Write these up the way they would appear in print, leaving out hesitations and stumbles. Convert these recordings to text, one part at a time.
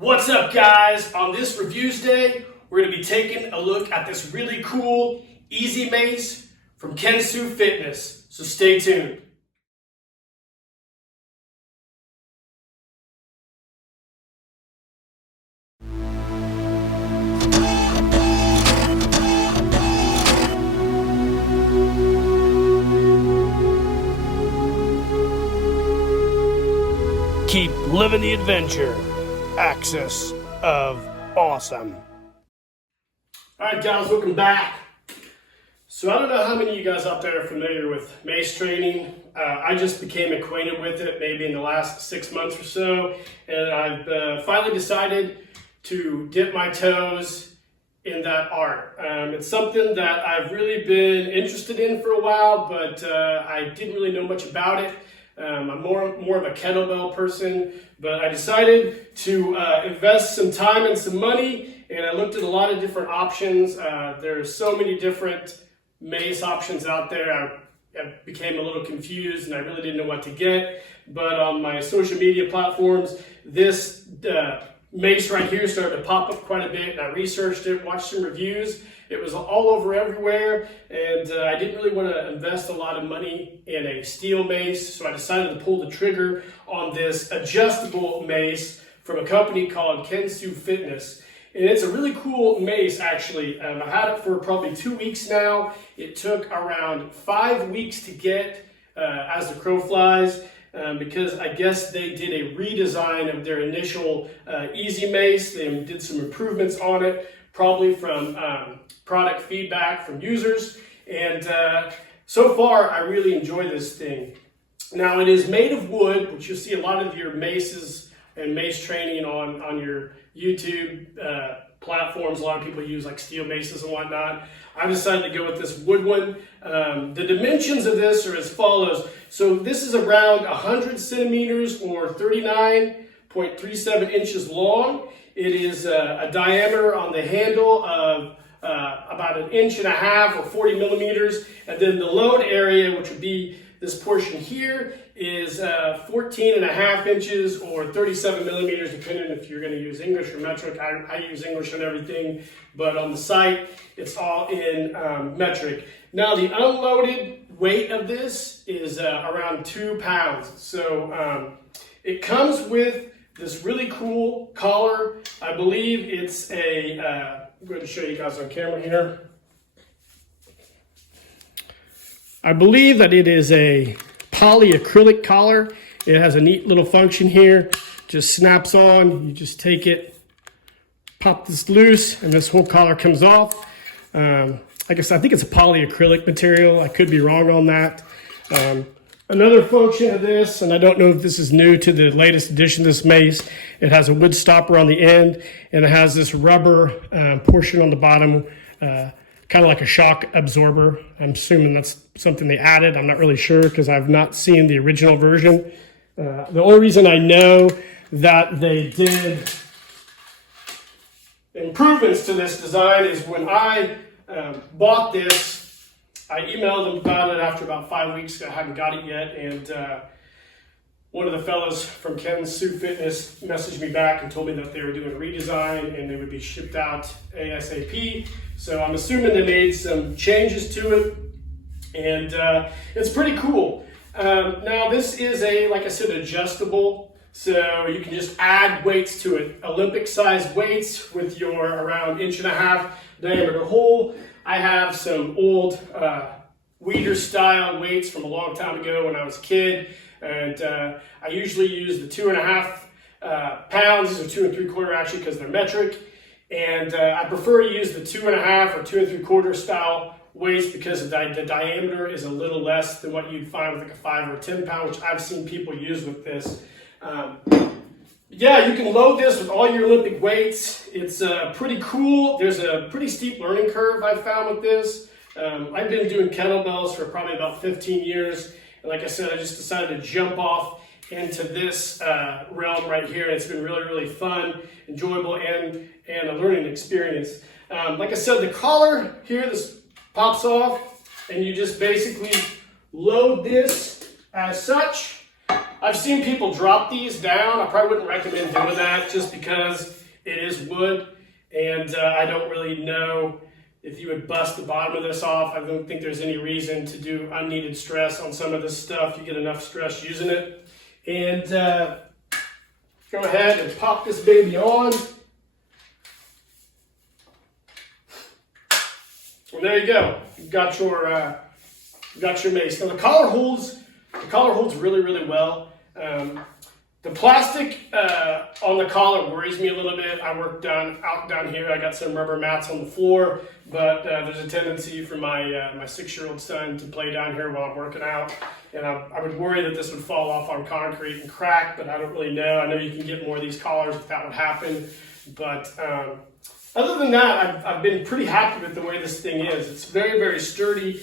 What's up, guys? On this Reviews Day, we're going to be taking a look at this really cool, easy mace from Kensui Fitness. So stay tuned. Keep living the adventure. Axis of awesome. Alright guys, welcome back. So I don't know how many of you guys out there are familiar with mace training. I just became acquainted with it maybe in the last 6 months or so, and I've finally decided to dip my toes in that art. It's something that I've really been interested in for a while, but I didn't really know much about it. I'm more of a kettlebell person, but I decided to invest some time and some money, and I looked at a lot of different options. There's so many different mace options out there. I became a little confused and I really didn't know what to get, but on my social media platforms, this mace right here started to pop up quite a bit, and I researched it, watched some reviews. It was all over everywhere, and I didn't really want to invest a lot of money in a steel mace, so I decided to pull the trigger on this adjustable mace from a company called Kensui Fitness. And it's a really cool mace, actually. I've had it for probably 2 weeks now. It took around 5 weeks to get, as the crow flies, because I guess they did a redesign of their initial easy mace. They did some improvements on it, probably from product feedback from users, and so far I really enjoy this thing. Now, it is made of wood, which you'll see a lot of your maces and mace training on your YouTube platforms. A lot of people use like steel maces and whatnot. I decided to go with this wood one. The dimensions of this are as follows. So this is around 100 centimeters or 39.37 inches long. It is a diameter on the handle of about 1.5 inches or 40 millimeters. And then the load area, which would be this portion here, is 14.5 inches or 37 millimeters, depending if you're going to use English or metric. I use English on everything, but on the site, it's all in metric. Now, the unloaded weight of this is around 2 pounds. So it comes with this really cool collar. I believe it's a, I'm going to show you guys on camera here. I believe that it is a polyacrylic collar. It has a neat little function here. Just snaps on. You just take it, pop this loose, and this whole collar comes off. I think it's a polyacrylic material. I could be wrong on that. Another function of this, and I don't know if this is new to the latest edition of this mace, it has a wood stopper on the end, and it has this rubber portion on the bottom, kind of like a shock absorber. I'm assuming that's something they added. I'm not really sure because I've not seen the original version. The only reason I know that they did improvements to this design is when I bought this, I emailed them about it after about 5 weeks. I hadn't got it yet, and one of the fellows from Kensui Fitness messaged me back and told me that they were doing a redesign and they would be shipped out ASAP. So I'm assuming they made some changes to it, and it's pretty cool. Now, this is like I said, adjustable, so you can just add weights to it. Olympic-sized weights with your around 1.5 inch diameter hole. I have some old Weeder-style weights from a long time ago when I was a kid, and I usually use the 2.5 pounds, or 2 3/4 actually, because they're metric, and I prefer to use the 2.5 or 2 3/4 style weights because the diameter is a little less than what you'd find with like a 5 or 10 pound, which I've seen people use with this. Yeah, you can load this with all your Olympic weights. It's pretty cool. There's a pretty steep learning curve I've found with this. I've been doing kettlebells for probably about 15 years. And like I said, I just decided to jump off into this realm right here. It's been really, really fun, enjoyable, and a learning experience. Like I said, the collar here, this pops off, and you just basically load this as such. I've seen people drop these down. I probably wouldn't recommend doing that just because it is wood, and I don't really know if you would bust the bottom of this off. I don't think there's any reason to do unneeded stress on some of this stuff. You get enough stress using it. And go ahead and pop this baby on. And there you go. You've got your mace. Now the collar holds really, really well. The plastic on the collar worries me a little bit. I work out down here. I got some rubber mats on the floor, but there's a tendency for my 6-year-old son to play down here while I'm working out, and I would worry that this would fall off on concrete and crack, but I don't really know. I know you can get more of these collars if that would happen, but other than that, I've been pretty happy with the way this thing is. It's very, very sturdy.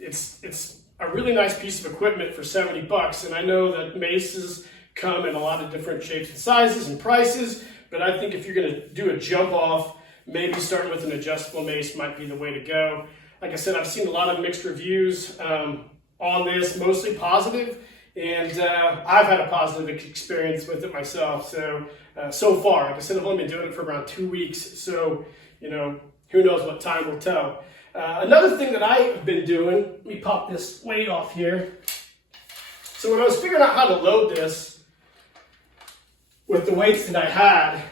It's a really nice piece of equipment for $70, and I know that maces come in a lot of different shapes and sizes and prices, but I think if you're going to do a jump off, maybe starting with an adjustable mace might be the way to go. Like I said, I've seen a lot of mixed reviews on this, mostly positive, and I've had a positive experience with it myself. So far, like I said, I've only been doing it for around 2 weeks, so who knows what time will tell. Another thing that I've been doing, let me pop this weight off here. So when I was figuring out how to load this with the weights that I had,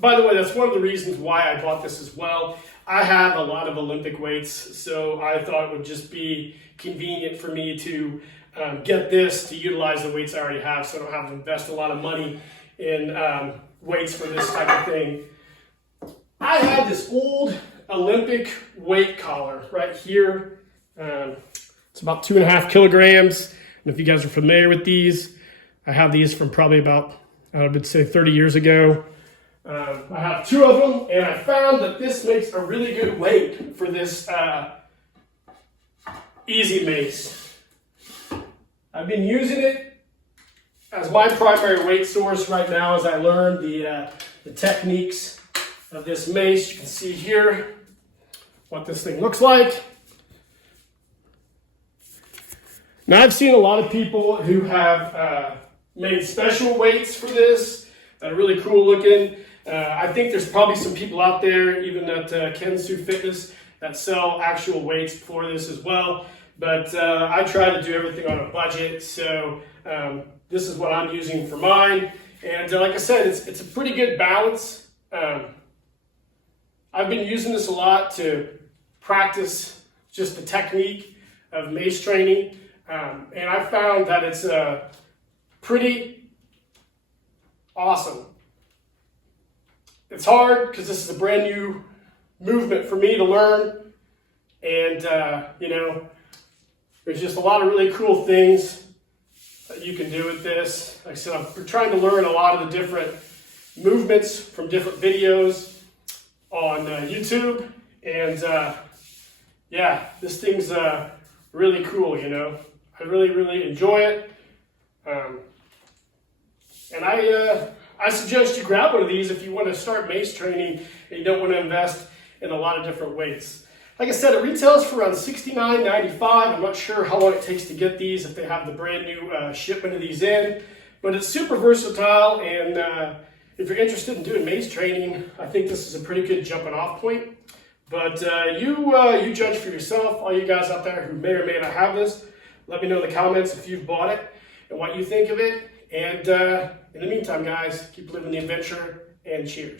by the way, that's one of the reasons why I bought this as well. I have a lot of Olympic weights, so I thought it would just be convenient for me to get this to utilize the weights I already have, so I don't have to invest a lot of money in weights for this type of thing. I had this old Olympic weight collar right here. It's about 2.5 kilograms. And if you guys are familiar with these, I have these from probably about, I would say 30 years ago. I have 2 of them, and I found that this makes a really good weight for this easy mace. I've been using it as my primary weight source right now as I learn the techniques of this mace. You can see here what this thing looks like. Now I've seen a lot of people who have made special weights for this that are really cool looking. I think there's probably some people out there, even at Kensui Fitness, that sell actual weights for this as well. But I try to do everything on a budget, so this is what I'm using for mine. And like I said, it's a pretty good balance. I've been using this a lot to practice just the technique of mace training, and I found that it's pretty awesome. It's hard because this is a brand new movement for me to learn, and there's just a lot of really cool things that you can do with this. Like I said, I'm trying to learn a lot of the different movements from different videos on YouTube, and yeah, this thing's really cool, I really enjoy it, and I suggest you grab one of these if you want to start mace training and you don't want to invest in a lot of different weights. Like I said, it retails for around $69.95. I'm not sure how long it takes to get these if they have the brand new shipment of these in, but it's super versatile, and if you're interested in doing mace training, I think this is a pretty good jumping off point. But you judge for yourself. All you guys out there who may or may not have this, let me know in the comments if you've bought it and what you think of it. And in the meantime, guys, keep living the adventure, and cheers.